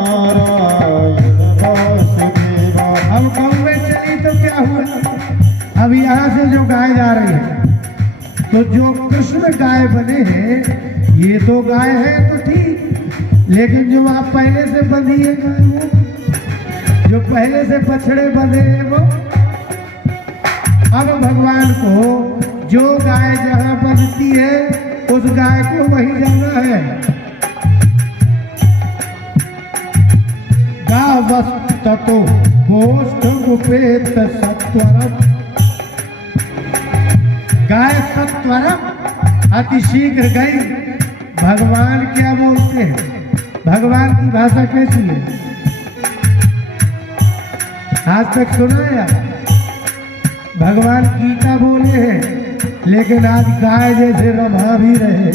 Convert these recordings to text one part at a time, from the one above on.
नारायण वासुदेवा। अब गौ में चली तो क्या हुआ, अब यहाँ से जो गाय जा रही है, तो जो कृष्ण गाय बने हैं, ये तो गाय है तो ठीक, लेकिन जो आप पहले से बंधी है गाय, वो जो पहले से बछड़े बंधे हैं वो, अब भगवान को जो गाय जहाँ बंधती है उस गाय को वहीं जाना है। गावस्ततो गोष्ठ उपेत सत्वरम, गाय सत्वरम अतिशीघ्र गई। भगवान क्या बोलते हैं, भगवान की भाषा कैसी है, आज तक सुना है? भगवान गीता बोले हैं, लेकिन आज गाय जैसे रभा भी रहे।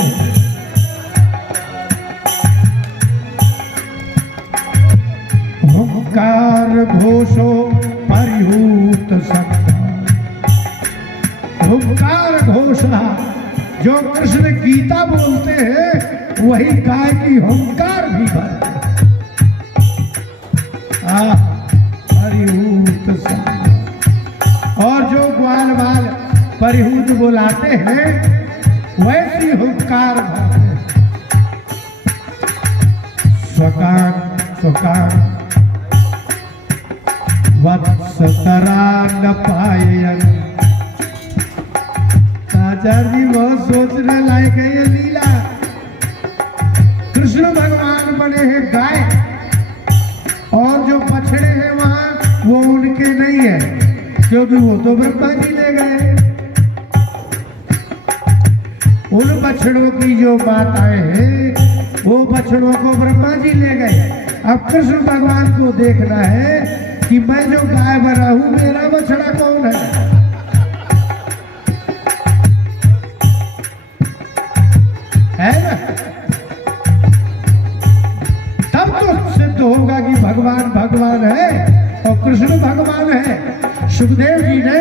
हुंकार घोषो परिहूत सत्ता, हुंकार घोषा, जो कृष्ण गीता बोलते हैं वही गाय की हुंकार भी भरते। परिहूत सत्ता, और जो ग्वाल बाल परिहूत बुलाते हैं वैसी हुंकार भरते हैं। स्वकान स्वकान वत्सतरा न पायन। आचार्य जी बहुत सोचने लायक है ये लीला। कृष्ण भगवान बने हैं गाय, और जो बछड़े हैं वहां वो उनके नहीं है, क्योंकि वो तो ब्रह्मा जी ले गए। उन बछड़ों की जो माताएं हैं वो बछड़ों को ब्रह्मा जी ले गए। अब कृष्ण भगवान को देखना है कि मैं जो गाय बना हूं मेरा बछड़ा कौन है ना? तब तो सिद्ध होगा कि भगवान भगवान है और कृष्ण भगवान है। सुखदेव जी ने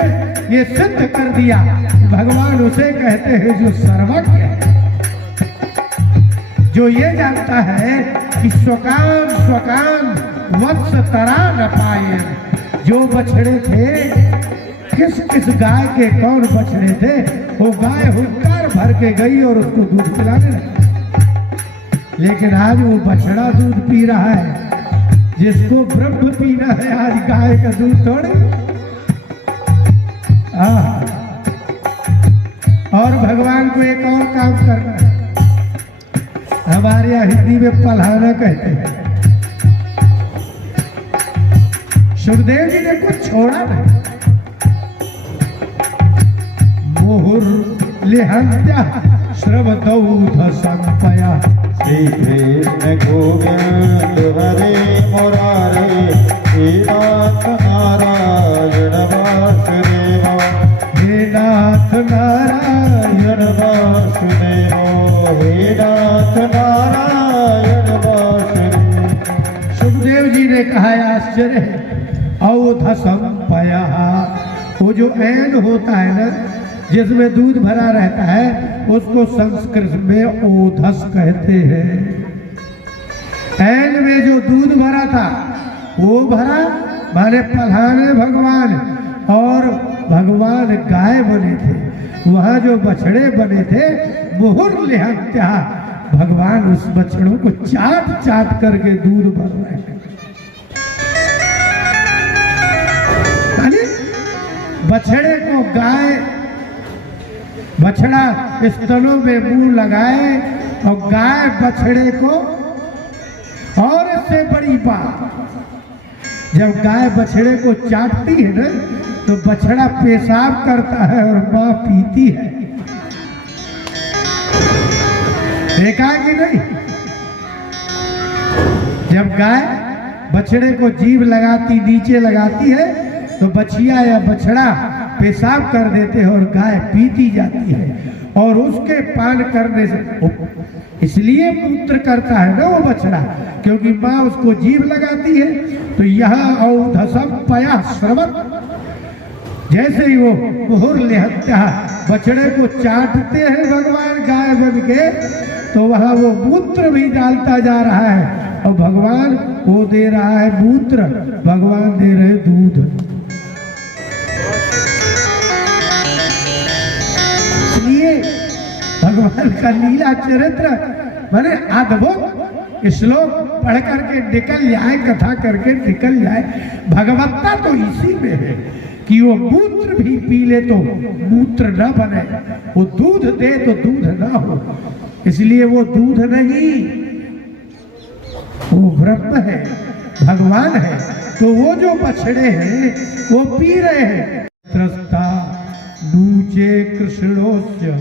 ये सिद्ध कर दिया, भगवान उसे कहते हैं जो सर्वज्ञ है, जो ये जानता है कि स्वकान स्वकान वत्स तरा न पाए। जो बछड़े थे, किस किस गाय के कौन बछड़े थे, वो गाय हुंकार भर के गई और उसको दूध पिलाने लगी। लेकिन आज वो बछड़ा दूध पी रहा है, जिसको ब्रह्म पीना है, आज गाय का दूध थोड़े। और भगवान को एक और काम करना है, हमारे यहाँ हिंदी में पल्हाना कहते हैं। सुखदेव जी ने कुछ छोड़ा नहीं। मुहुर लिहंत्या श्रवदौध संपया। श्री कृष्ण गोविंद हरे मुरारे, हे नाथ नारायण वासुदेवा। हे नाथ नारायण वासुदेवा, हे नाथ नारायण वासुदेवा। सुखदेव जी ने कहा आश्चर्य है, औध संपया, वो जो ऐन होता है ना, जिसमें दूध भरा रहता है, उसको संस्कृत में ओधस कहते हैं। ऐन में जो दूध भरा था वो भरा, माने पल्हाने भगवान, और भगवान गाय बने थे। वहां जो बछड़े बने थे, मुहुर लिहत्या, भगवान उस बछड़ों को चाट चाट करके दूध भर रहे हैं। बछड़े को गाय, बछड़ा स्तनों में मुंह लगाए और गाय बछड़े को, और इससे बड़ी बात, जब गाय बछड़े को चाटती है ना, तो बछड़ा पेशाब करता है और मां पीती है। देखा कि नहीं? जब गाय बछड़े को जीभ लगाती, नीचे लगाती है, तो बछिया या बछड़ा पेशाब कर देते हैं और गाय पीती जाती है। और उसके पान करने से, इसलिए मूत्र करता है ना वो बछड़ा, क्योंकि माँ उसको जीभ लगाती है। तो यहाँ औधसम पया श्रवण, जैसे ही वो मुहुर लिहत्या, बछड़े को चाटते हैं भगवान गाय बन के, तो वहाँ वो मूत्र भी डालता जा रहा है। और भगवान वो दे रहा है मूत्र, भगवान दे रहे दूध। इसलिए भगवान का लीला चरित्र माने अद्भुत। श्लोक पढ़ करके निकल जाए, कथा करके निकल जाए। भगवत्ता तो इसी में है कि वो मूत्र भी पी ले तो मूत्र न बने, वो दूध दे तो दूध ना हो। इसलिए वो दूध नहीं, वो ब्रह्म है, भगवान है। तो वो जो बछड़े हैं वो पी रहे हैं। त्रस्ता नूचे कृष्णोस्य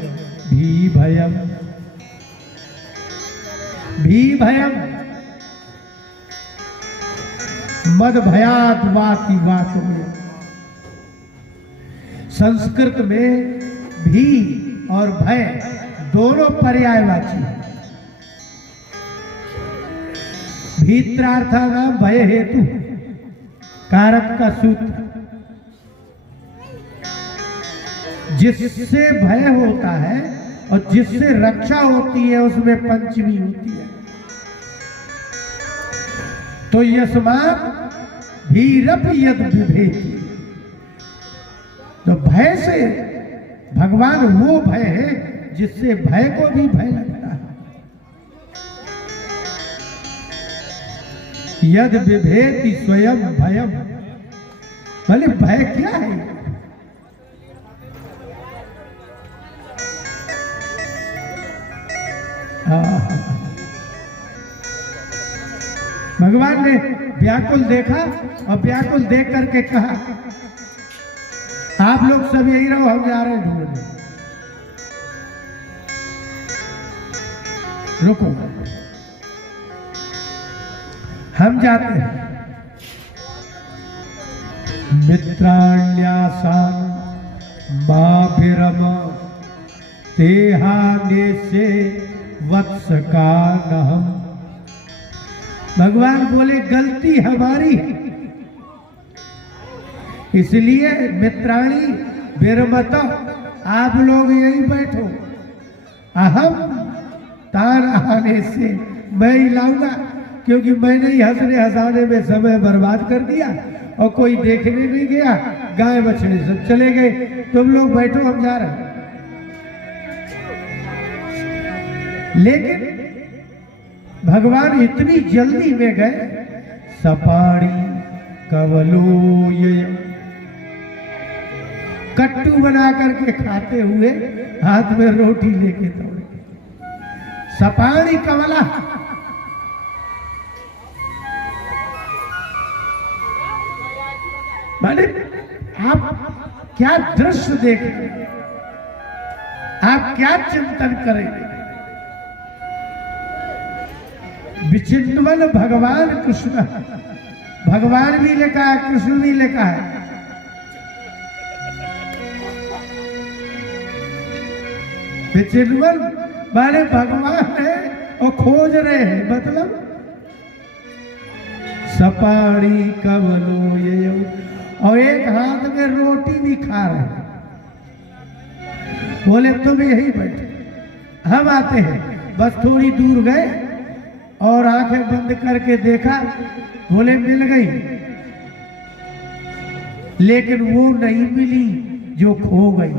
भी भयम, भी भयम मद भयात वाति वात में। संस्कृत में भी और भय दोनों पर्यायवाची है। भीत्रार्थानाम भय हेतु कारक का सूत्र, जिससे भय होता है और जिससे रक्षा होती है उसमें पंचमी होती है। तो यस्मात् भीरप यद विभेति, तो भय से भगवान वो भय है जिससे भय को भी भय लगता है। यद विभेति स्वयं भयम, भले भय क्या है? भगवान ने व्याकुल देखा और व्याकुल देख करके कहा, आप लोग सब यही रहो, हम जा रहे हैं ढूंढने। रुको, हम जाते हैं। मित्राण्यासां माभिरम तेहाने से वत्स का नहम। भगवान बोले गलती हमारी है, इसलिए मित्राणी विरमत, आप लोग यहीं बैठो। अहम तार आने से मैं ही लाऊंगा, क्योंकि मैंने ही हंसने हंसाने में समय बर्बाद कर दिया और कोई देखने नहीं गया, गाय बछड़े सब चले गए। तुम लोग बैठो, हम जा रहे हैं। लेकिन भगवान इतनी जल्दी में गए, सपाड़ी कवलो ये कट्टू बना करके खाते हुए हाथ में रोटी लेके दौड़े। सपाड़ी कवला, माने आप क्या दृश्य देख रहे हैं, आप क्या चिंतन करेंगे? विचिन्वन भगवान कृष्ण, भगवान भी लिखा है, कृष्ण भी लिखा है। विचिन्वन माने भगवान है और खोज रहे हैं, मतलब सपाड़ी कवलो ये, और एक हाथ में रोटी भी खा रहे हैं। बोले तुम यही बैठे, हम आते हैं। बस थोड़ी दूर गए और आंखें बंद करके देखा, बोले मिल गई, लेकिन वो नहीं मिली जो खो गई।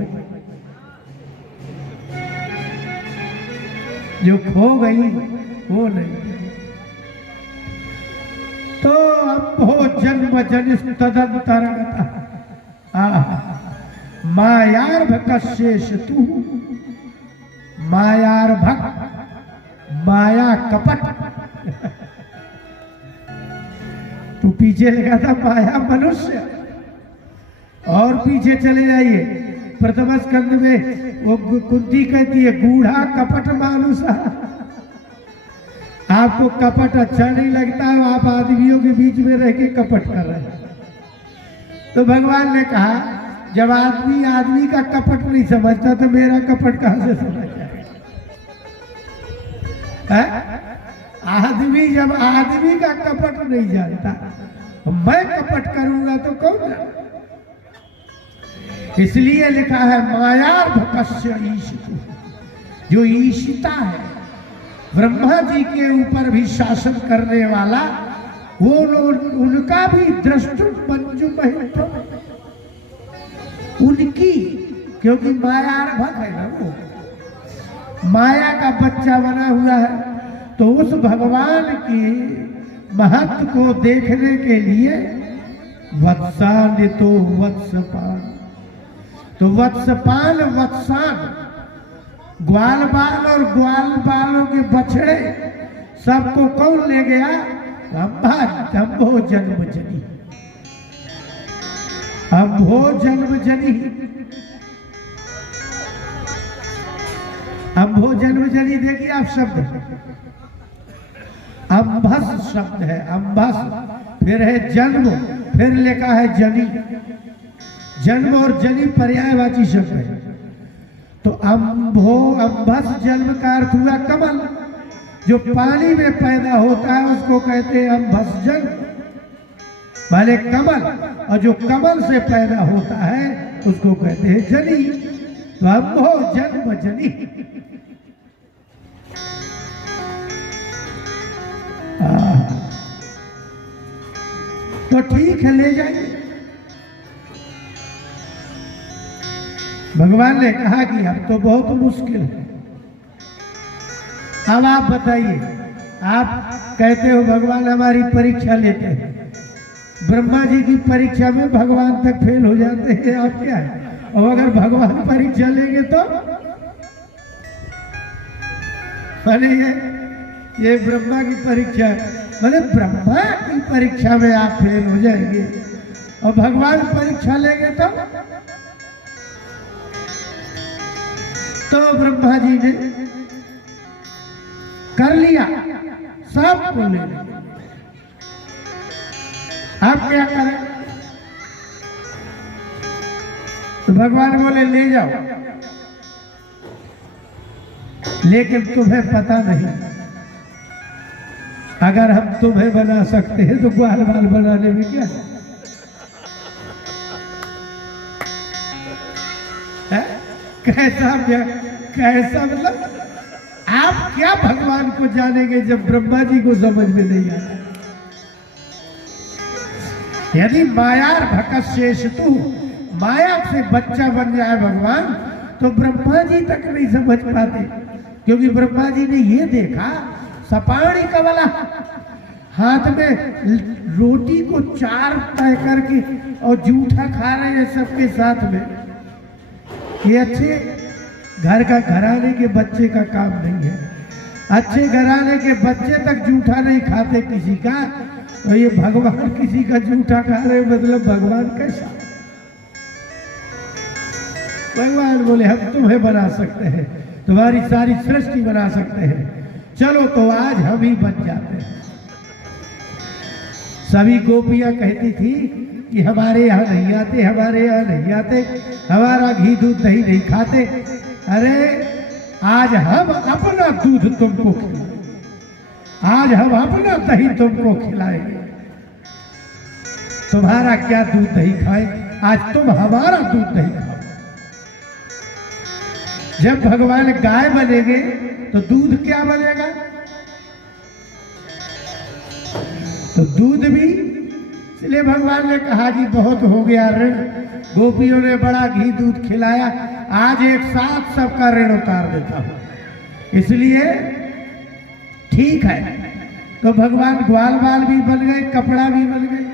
जो खो गई वो नहीं। तो अम्भो जन्म जनिस तदंतरगता मायार्भक शेष तू, मायार्भक माया कपट। तू पीछे लिखा था माया मनुष्य, और पीछे चले जाइए प्रथम स्कंद में वो कुंती कहती है गूढ़ा कपट मानुषा। आपको कपट अच्छा नहीं लगता है, आप आदमियों के बीच में रह के कपट कर रहे हैं। तो भगवान ने कहा जब आदमी आदमी का कपट नहीं समझता तो मेरा कपट कहां से समझ जाए? आदमी जब आदमी का कपट नहीं जानता, मैं कपट करूंगा तो कौन? इसलिए लिखा है मायार्भकस्य ईशितु, जो ईशिता है, ब्रह्मा जी के ऊपर भी शासन करने वाला वो उनका भी द्रष्टुम मंजुमहिम, उनकी, क्योंकि मायार्भक है ना, वो माया का बच्चा बना हुआ है, तो उस भगवान की महत्व को देखने के लिए वत्सान तो वत्सपान, तो वत्सपान वत्सान, ग्वाल बाल और ग्वाल बालों के बछड़े सबको कौन ले गया? अम्बा अम्भो जन्म जनी, अम्भो जन्म जनी, अम्भो जन्म जनी। देखिए आप शब्द, अम्भस शब्द है, अम्भस, फिर है जन्म, फिर लिखा है जनी। जन्म और जनी पर्यायवाची शब्द है। तो अम्भो, अम्भस जन्म का अर्थ हुआ कमल, जो पानी में पैदा होता है उसको कहते हैं अम्भस जन्म, माने कमल, और जो कमल से पैदा होता है उसको कहते हैं जनी। तो अम्भो जन्म जनी। तो ठीक है, ले जाइए। भगवान ने कहा कि अब तो बहुत मुश्किल है, अब आप बताइए। आप कहते हो भगवान हमारी परीक्षा लेते हैं, ब्रह्मा जी की परीक्षा में भगवान तक फेल हो जाते हैं, आप क्या है? और अगर भगवान परीक्षा लेंगे तो माने ये ब्रह्मा की परीक्षा, माने ब्रह्मा की परीक्षा में आप फेल हो जाएंगे और भगवान परीक्षा लेंगे तो ब्रह्मा जी ने कर लिया, सब को ले लिया। आप क्या करें? तो भगवान बोले ले जाओ, लेकिन तुम्हें पता नहीं, अगर हम तुम्हें बना सकते हैं तो ग्वाल बाल बनाने में क्या है? कैसा कैसा, मतलब आप क्या भगवान को जानेंगे जब ब्रह्मा जी को समझ में नहीं आता? यदि मायार भकशेष तू, माया से बच्चा बन जाए भगवान, तो ब्रह्मा जी तक नहीं समझ पाते, क्योंकि ब्रह्मा जी ने ये देखा सपाणी कमला, हाथ में रोटी को चार तय करके और जूठा खा रहे हैं सबके साथ में। ये अच्छे घर का घराने के बच्चे का काम नहीं है। अच्छे घराने के बच्चे तक जूठा नहीं खाते किसी का, तो ये भगवान किसी का जूठा खा रहे, मतलब भगवान कैसा? भगवान बोले हम तुम्हें बना सकते हैं, तुम्हारी सारी सृष्टि बना सकते हैं, चलो तो आज हम ही बन जाते हैं। सभी गोपियां कहती थी कि हमारे यहाँ नहीं आते, हमारे यहाँ नहीं आते, हमारा घी दूध दही नहीं खाते। अरे आज हम अपना दूध तुमको खिलाएंगे, आज हम अपना दही तुमको खिलाएंगे। तुम्हारा क्या दूध दही खाए, आज तुम हमारा दूध दही खाओ। जब भगवान गाय बनेंगे तो दूध क्या बनेगा? तो दूध भी, इसलिए भगवान ने कहा कि बहुत हो गया ऋण, गोपियों ने बड़ा घी दूध खिलाया, आज एक साथ सबका ऋण उतार देता हूं। इसलिए ठीक है, तो भगवान ग्वाल बाल भी बन गए, कपड़ा भी बन गए,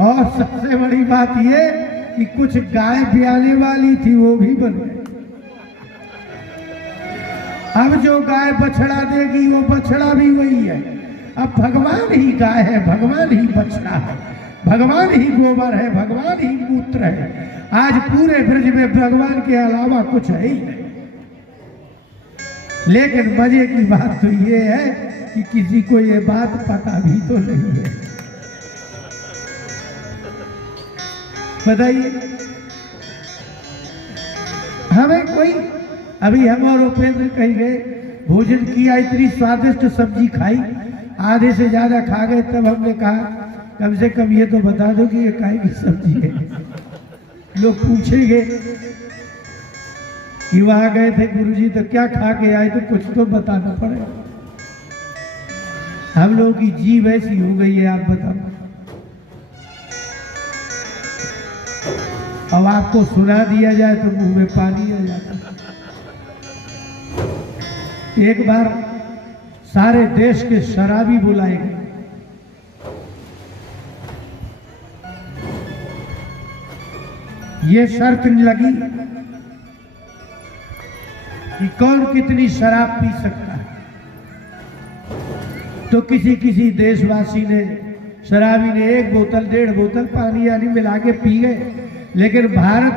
और सबसे बड़ी बात ये कि कुछ गाय ब्याने वाली थी वो भी बन गए। अब जो गाय बछड़ा देगी वो बछड़ा भी वही है। अब भगवान ही गाय है, भगवान ही बछड़ा है, भगवान ही गोबर है, भगवान ही मूत्र है। आज पूरे ब्रज में भगवान के अलावा कुछ है ही नहीं। लेकिन मजे की बात तो ये है कि किसी को ये बात पता भी तो नहीं है। बताइए, हमें कोई, अभी हम और उपेंद्र कहीं गए, भोजन किया, इतनी स्वादिष्ट सब्जी खाई, आधे से ज्यादा खा गए, तब हमने कहा कम से कम ये तो बता दो कि ये काहे की सब्जी है। लोग पूछेंगे कि वहां गए थे गुरुजी तो क्या खा के आए, तो कुछ तो बताना पड़ेगा। हम लोगों की जीव ऐसी हो गई है, आप बताओ। अब आपको सुना दिया जाए तो मुंह में पानी आ जाता है। एक बार सारे देश के शराबी बुलाए गए। ये शर्त लगी कि कौन कितनी शराब पी सकता है। तो किसी किसी देशवासी ने, शराबी ने 1 बोतल 1.5 बोतल पानी यानी मिला के पी गए। लेकिन भारत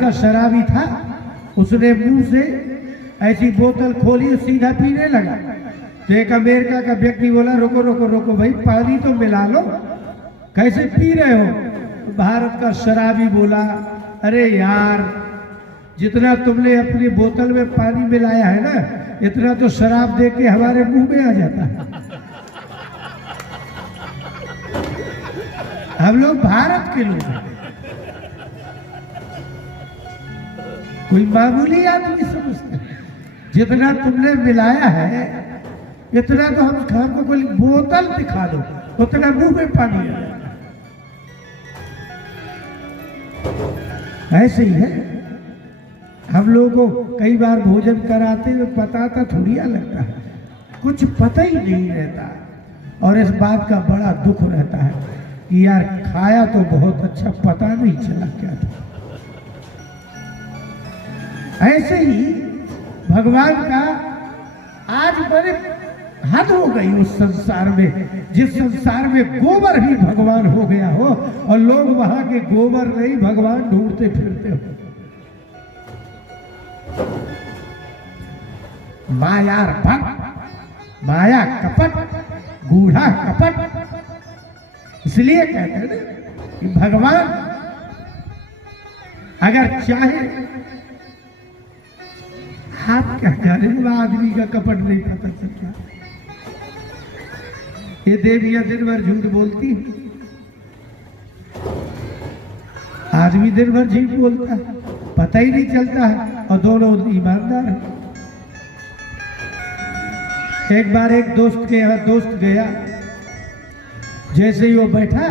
का शराबी था, उसने मुंह से ऐसी बोतल खोली और सीधा पीने लगा। तो एक अमेरिका का व्यक्ति बोला, रोको रोको रोको भाई, पानी तो मिला लो, कैसे पी रहे हो? तो भारत का शराबी बोला, अरे यार, जितना तुमने अपनी बोतल में पानी मिलाया है ना, इतना तो शराब दे के हमारे मुंह में आ जाता है। हम लोग भारत के लोग हैं, कोई मामूली आदमी समझते हैं। जितना तुमने मिलाया है इतना तो हमको कोई बोतल दिखा दो, उतना मुंह में पानी आ जाता है। ऐसे ही है, हम लोगों को कई बार भोजन कराते हुए पता था थोड़िया लगता है, कुछ पता ही नहीं रहता। और इस बात का बड़ा दुख रहता है कि यार खाया तो बहुत अच्छा, पता नहीं चला क्या था। ऐसे ही भगवान का आज बड़े हद हो गई उस संसार में, जिस संसार में गोबर ही भगवान हो गया हो और लोग वहां के गोबर नहीं भगवान ढूंढते फिरते हो। मायार भक्त, माया कपट, गूढ़ा कपट। इसलिए कहते हैं ना कि भगवान अगर चाहे, आप क्या जाने, आदमी का कपट नहीं पता चलता। ये देवियां दिन भर झूठ बोलती, आदमी दिन भर झूठ बोलता है, पता ही नहीं चलता है, और दोनों ईमानदार हैं। एक बार एक दोस्त के यहाँ दोस्त गया, जैसे ही वो बैठा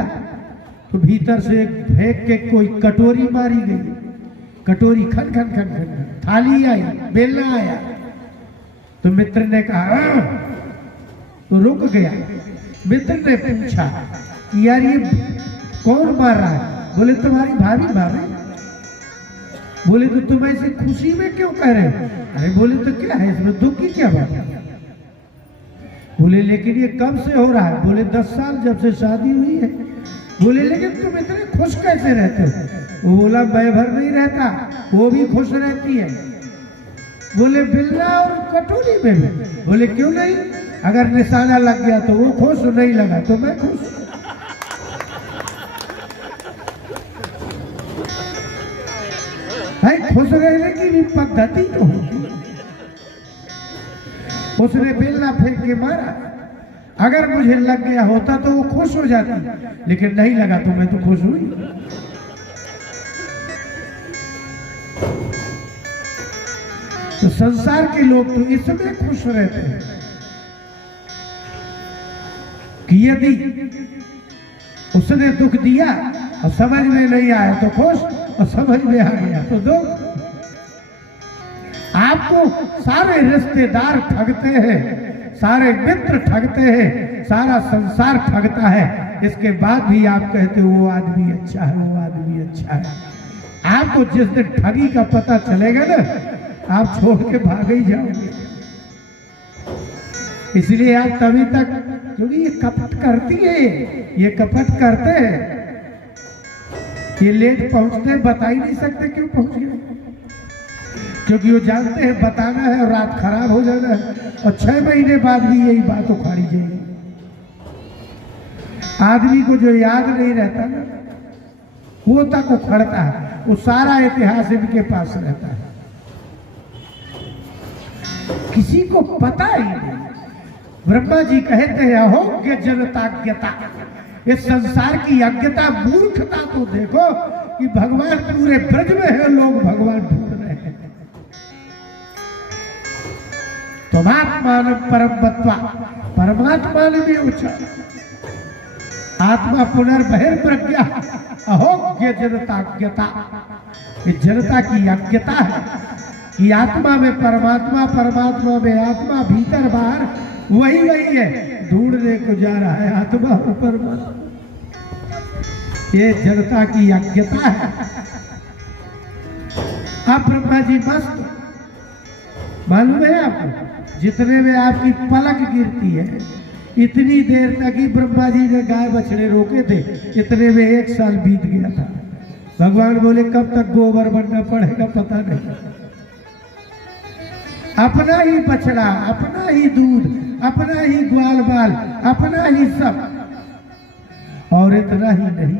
तो भीतर से फेंक के कोई कटोरी मारी गई। कटोरी खन खन खन खन, थाली आई, बेलना आया। तो मित्र ने कहा, तो रुक गया। मित्र ने पूछा कि यार ये कौन मार रहा है? बोले तुम्हारी भाभी मार रही। बोले तो तुम ऐसे खुशी में क्यों कह रहे हो? अरे बोले तो क्या है इसमें, दुख की क्या बात है? बोले लेकिन ये कब से हो रहा है? बोले 10 साल जब से शादी हुई है। बोले लेकिन तुम इतने खुश कैसे रहते हो? वो बोला मैं भर नहीं रहता, वो भी खुश रहती है। बोले बिल्ला और कटोरी में भी। बोले क्यों नहीं? अगर निशाना लग गया तो वो खुश, नहीं लगा तो मैं खुश। भाई खुश रहने की भी पद्धति तो होगी। उसने बेलना फेंक के मारा, अगर मुझे लग गया होता तो वो खुश हो जाती, लेकिन नहीं लगा तो मैं तो खुश हुई। तो संसार के लोग तो इसमें खुश रहते हैं कि यदि उसने दुख दिया और समझ में नहीं आया तो खुश, और समझ में आ गया तो दुख। आपको सारे रिश्तेदार ठगते हैं, सारे मित्र ठगते हैं, सारा संसार ठगता है, इसके बाद भी आप कहते हो वो आदमी अच्छा है, वो आदमी अच्छा है। आपको जिस दिन ठगी का पता चलेगा ना, आप छोड़ के भाग ही जाओगे। इसलिए आप तभी तक, क्योंकि ये कपट करती है, ये कपट करते हैं, ये लेट पहुंचते हैं, बता ही नहीं सकते क्यों पहुंच गए, क्योंकि वो जानते हैं बताना है और रात खराब हो जाना है, और 6 महीने बाद भी यही बात उखाड़ी जाएगी। आदमी को जो याद नहीं रहता ना, वो तक उखड़ता है, वो सारा इतिहास इनके पास रहता है, किसी को पता ही नहीं। ब्रह्मा जी कहते हैं अहोग्य जनताज्ञता, इस संसार की अज्ञता, मूर्खता तो देखो कि भगवान पूरे ब्रज में है, लोग भगवान ढूंढ रहे हैं। तो स्वमात्मान परमत्वा, परमात्मा ने भी ऊंचा। आत्मा पुनर्बहिर्प्रज्ञा अहोग्य जनताज्ञता, ये जनता की अज्ञता है कि आत्मा में परमात्मा, परमात्मा में आत्मा, भीतर बाहर वही वही है, ढूंढने को जा रहा है आत्मा और परमात्मा। ये जनता की अज्ञता है। आप ब्रह्मा जी मस्त, मालूम है आपको, जितने में आपकी पलक गिरती है इतनी देर तक ही ब्रह्मा जी ने गाय बछड़े रोके थे, इतने में 1 साल बीत गया था। भगवान बोले कब तक गोबर बनना पड़ेगा पता नहीं। अपना ही बछड़ा, अपना ही दूध, अपना ही ग्वाल बाल, अपना ही सब। और इतना ही नहीं,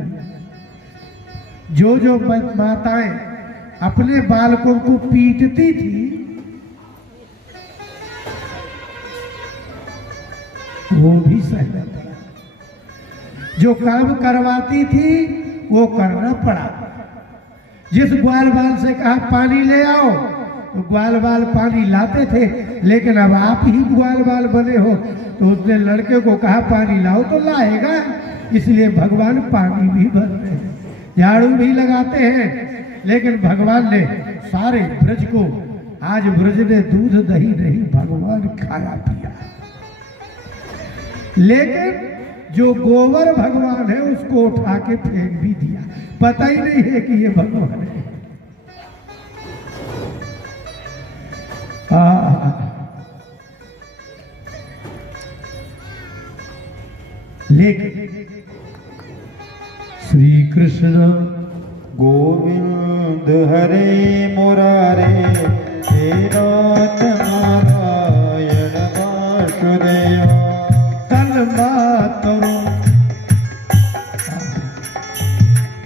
जो जो माताएं अपने बालकों को पीटती थी वो भी सहना पड़ा, जो काम करवाती थी वो करना पड़ा। जिस ग्वाल बाल से कहा पानी ले आओ तो ग्वाल बाल पानी लाते थे, लेकिन अब आप ही ग्वाल बाल बने हो तो उसने लड़के को कहा पानी लाओ तो लाएगा, इसलिए भगवान पानी भी भर रहे हैं, झाड़ू भी लगाते हैं। लेकिन भगवान ने सारे ब्रज को, आज ब्रज ने दूध दही नहीं, भगवान खाया पिया। लेकिन जो गोबर भगवान है उसको उठा के फेंक भी दिया, पता ही नहीं है कि ये भगवान है। लेकिन श्री कृष्ण गोविंद हरे मुरारे हे नाथ नारायण वासुदेवा तन्मातरो।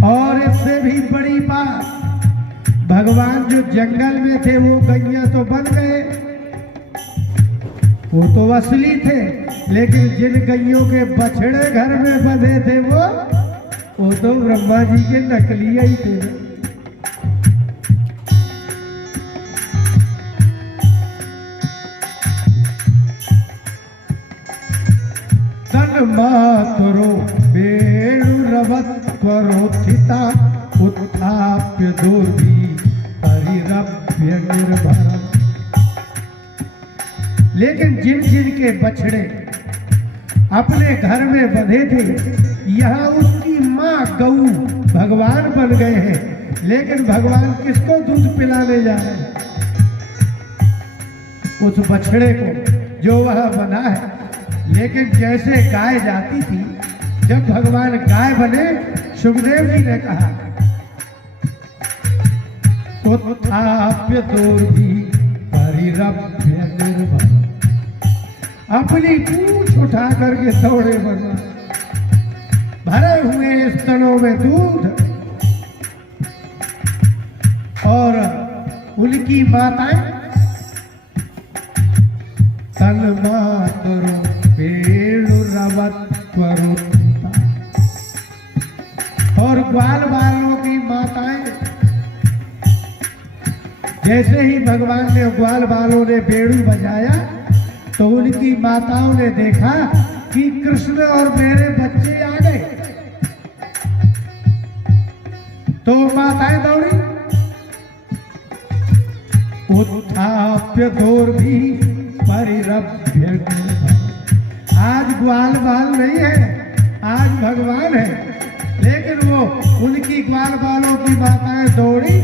और इससे भी बड़ी बात, भगवान जो जंगल में थे वो गैया तो बन गए, वो तो असली थे, लेकिन जिन गैयों के बछड़े घर में बंधे थे वो तो ब्रह्मा जी के नकली ही थे। तन्मातरो वेणुरवत्वरोत्थिता उत्थाप्य दुर्भी परिरभ्य निर्भरम्। लेकिन जिन जिन के बछड़े अपने घर में बंधे थे, यहाँ उसकी माँ गऊ भगवान बन गए हैं, लेकिन भगवान किसको दूध पिलाने जा रहे हैं? उस बछड़े को जो वह बना है। लेकिन जैसे गाय जाती थी, जब भगवान गाय बने, सुखदेव जी ने कहा उत्थाप्य दुर्भी परिरभ्य निर्भरम्। अपनी पूंछ उठा करके दौड़े बना, भरे हुए स्तनों में दूध, और उनकी माताएं तन्मातरो वेणुरवत्वरोत्थिता, और ग्वाल बालों की माताएं। जैसे ही भगवान ने ग्वाल बालों ने बेड़ू बजाया तो उनकी माताओं ने देखा कि कृष्ण और मेरे बच्चे आ गए, तो माताएं दौड़ी। उत्थाप्य दुर्भी परिरभ्य निर्भरम्। आज ग्वाल बाल नहीं है, आज भगवान है, लेकिन वो उनकी ग्वाल बालों की माताएं दौड़ी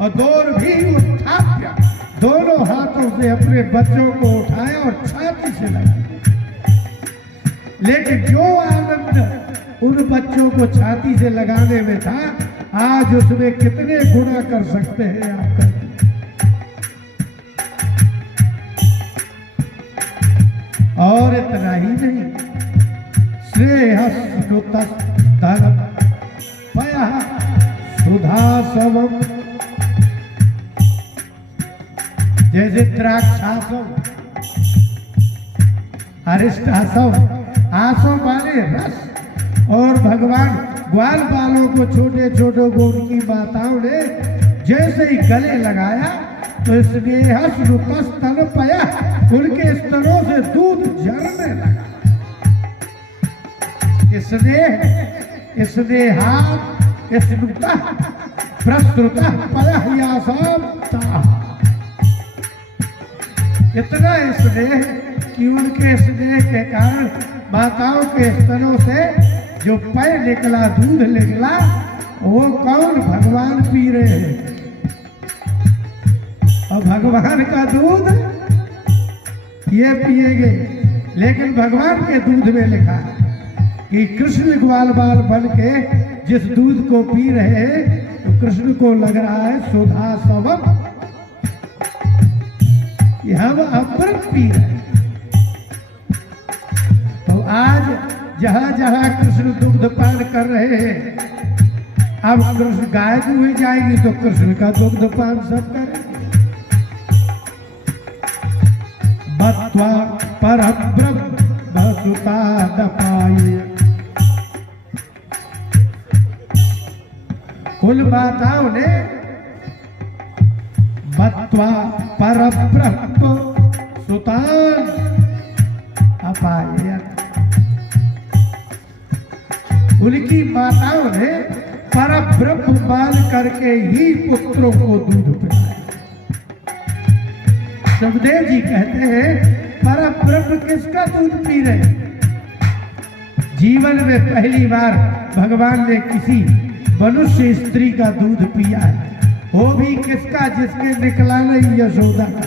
और दुर्भी उत्थाप्य, दोनों हाथों से अपने बच्चों को उठाया और छाती से लगाया। लेकिन जो आनंद उन बच्चों को छाती से लगाने में था, आज उसमें कितने गुना कर सकते हैं आप करके। और इतना ही नहीं, श्रेयस्नुतस्तन पयः सुधासवम्। जैसे द्राक्षासव, अरिष्टासव, आसव माने रस, और भगवान ग्वाल बालों को, छोटे छोटे को उनकी माताओं ने जैसे ही गले लगाया तो स्नेहस्नुतस्तनपयः उनके स्तनों से दूध झरने लगा। स्नेहात् स्नुतः प्रसृतः पयःयासां। इतना स्नेह कि उनके स्नेह के कारण माताओं के स्तनों से जो पय निकला, दूध निकला, वो कौन? भगवान पी रहे हैं। और भगवान का दूध ये पिएंगे। लेकिन भगवान के दूध में लिखा है कि कृष्ण ग्वाल बाल बन के जिस दूध को पी रहे हैं, तो कृष्ण को लग रहा है सुधा समम, कि हम अमृत पी रहे हैं। तो आज जहां जहां कृष्ण दुग्ध पान कर रहे हैं, अब कृष्ण गाय दुही जाएगी तो कृष्ण का दुग्ध पान सब करेंगे। बत्वा परब्रह्म सुतादपाय। कुल माताओं ने बत्वा परब्रह्म सुतान अपाय। उनकी माताओं ने परब्रह्म मान करके ही पुत्रों को दूध पिलाया। सुखदेव जी कहते हैं परब्रह्म किसका दूध पी रहे? जीवन में पहली बार भगवान ने किसी मनुष्य स्त्री का दूध पिया है, वो भी किसका? जिसके निकला नहीं, यशोदा का।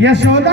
यशोदा